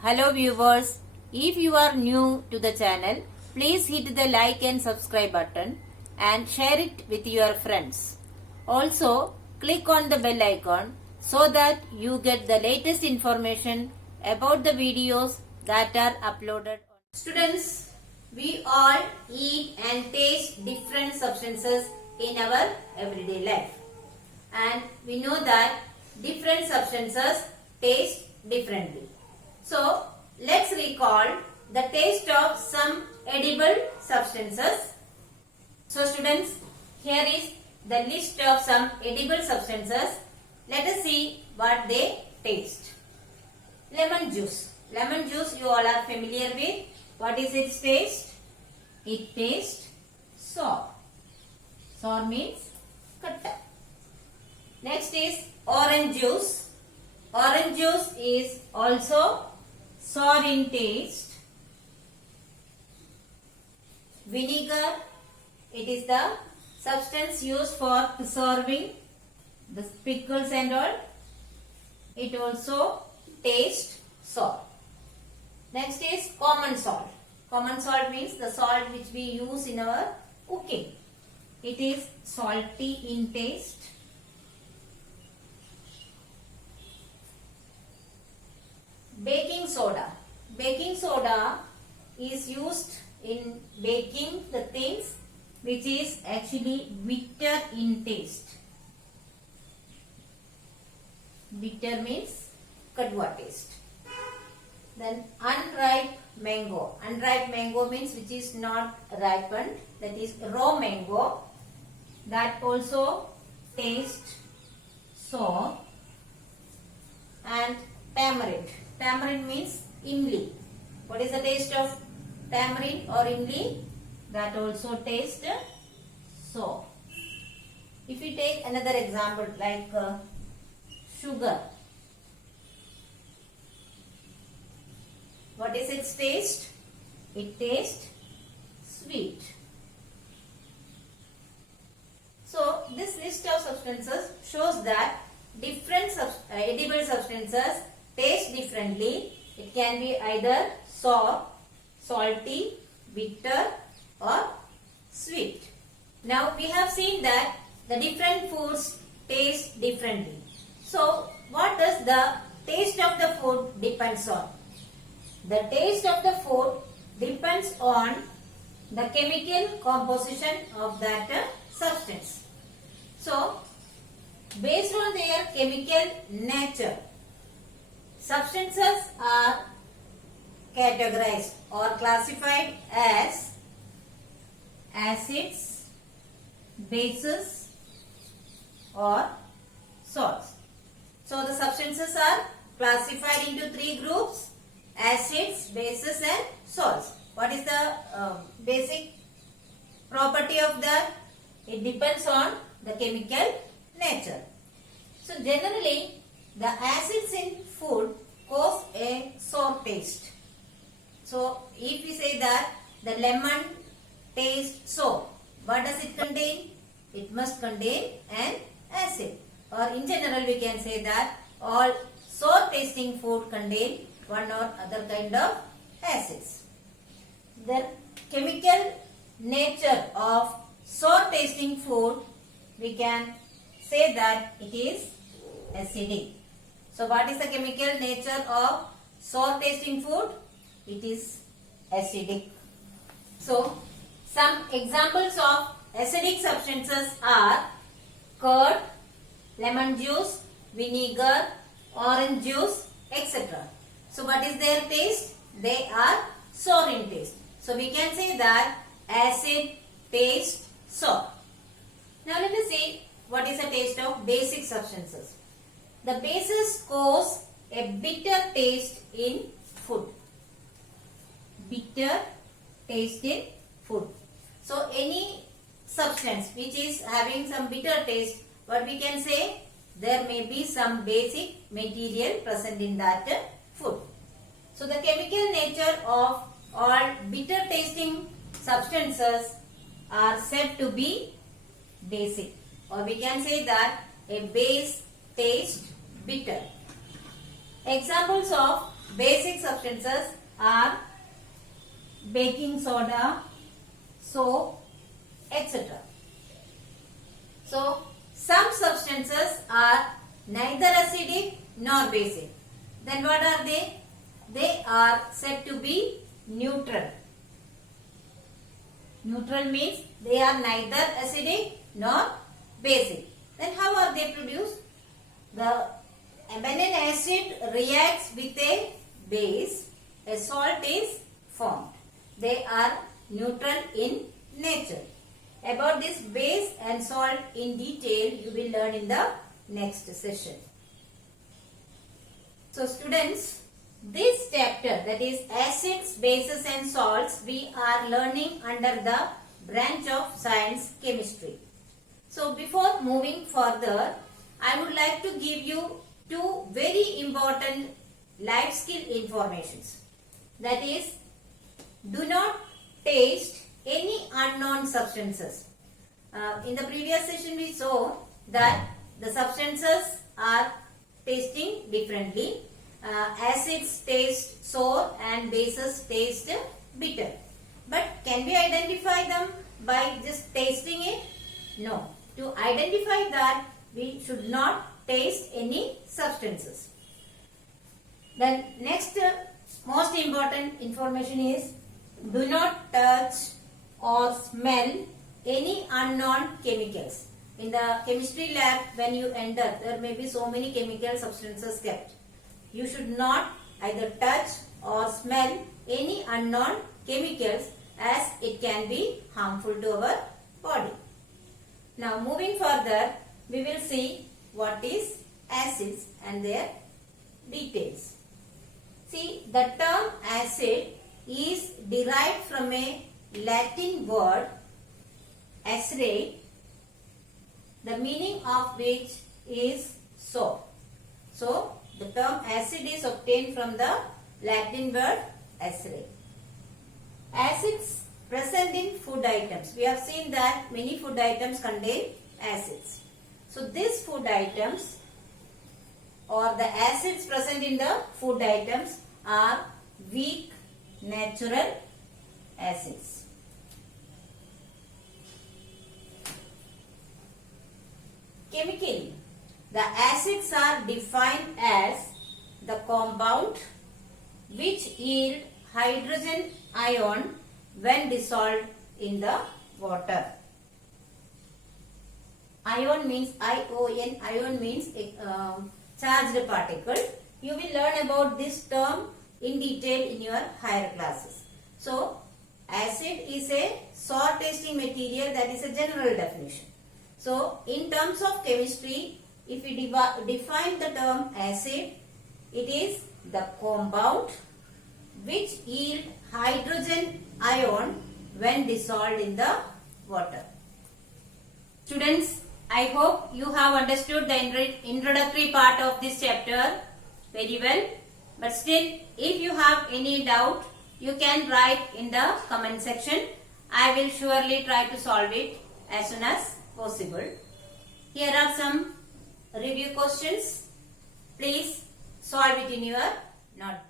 Hello viewers, if you are new to the channel, please hit the like and subscribe button and share it with your friends. Also, click on the bell icon so that you get the latest information about the videos that are uploaded. Students, we all eat and taste different substances in our everyday life. And we know that different substances taste differently. So, let's recall the taste of some edible substances. So, students, here is the list of some edible substances. Let us see what they taste. Lemon juice. Lemon juice you all are familiar with. What is its taste? It tastes sour. Sour means katta. Next is orange juice. Orange juice is also sour in taste. Vinegar, it is the substance used for preserving the pickles and all. It also tastes sour. Next is common salt. Common salt means the salt which we use in our cooking. It is salty in taste. Baking soda. Baking soda is used in baking the things which is actually bitter in taste. Bitter means kadwa taste. Then unripe mango. Unripe mango means which is not ripened, that is raw mango. That also tastes sour. And tamarind. Tamarind means imli. What is the taste of tamarind or imli? That also tastes sour. If we take another example like sugar. What is its taste? It tastes sweet. So, this list of substances shows that different edible substances taste differently. It can be either sour, salty, bitter or sweet. Now we have seen that the different foods taste differently. So what does the taste of the food depends on? The taste of the food depends on the chemical composition of that substance. So based on their chemical nature, substances are categorized or classified as acids, bases or salts. So the substances are classified into three groups: acids, bases and salts. What is the basic property of that? It depends on the chemical nature. So generally the acids in food cause a sour taste. So if we say that the lemon tastes sour, what does it contain? It must contain an acid. Or in general we can say that all sour tasting food contain one or other kind of acids. The chemical nature of sour tasting food, we can say that it is acidic. So what is the chemical nature of sour tasting food? It is acidic. So some examples of acidic substances are curd, lemon juice, vinegar, orange juice, etc. So what is their taste? They are sour in taste. So we can say that acid taste sour. Now let us see what is the taste of basic substances. The bases cause a bitter taste in food. Bitter taste in food. So any substance which is having some bitter taste, what we can say? There may be some basic material present in that food. So the chemical nature of all bitter tasting substances are said to be basic. Or we can say that a base tastes bitter. Examples of basic substances are baking soda, soap, etc. So, some substances are neither acidic nor basic. Then what are they? They are said to be neutral. Neutral means they are neither acidic nor basic. Then how are they produced? When an acid reacts with a base, a salt is formed. They are neutral in nature. About this base and salt in detail you will learn in the next session. So students, this chapter, that is acids, bases and salts, we are learning under the branch of science chemistry. So before moving further, I would like to give you two very important life skill informations. That is, do not taste any unknown substances. In the previous session we saw that the substances are tasting differently. Acids taste sour and bases taste bitter. But can we identify them by just tasting it? No. To identify that, we should not taste any substances. Then next most important information is, do not touch or smell any unknown chemicals. In the chemistry lab, when you enter, there may be so many chemical substances kept. You should not either touch or smell any unknown chemicals, as it can be harmful to our body. Now moving further, we will see what is acids and their details. See, the term acid is derived from a Latin word acere, the meaning of which is sour. So, the term acid is obtained from the Latin word acere. Acids present in food items. We have seen that many food items contain acids. So, these food items or the acids present in the food items are weak natural acids. Chemically, the acids are defined as the compound which yield hydrogen ion when dissolved in the water. Ion means ION. Ion means charged particle. You will learn about this term in detail in your higher classes. So, acid is a sour tasting material, that is a general definition. So, in terms of chemistry, if we define the term acid, it is the compound which yield hydrogen ion when dissolved in the water. Students, I hope you have understood the introductory part of this chapter very well. But still, if you have any doubt, you can write in the comment section. I will surely try to solve it as soon as possible. Here are some review questions. Please solve it in your notebook.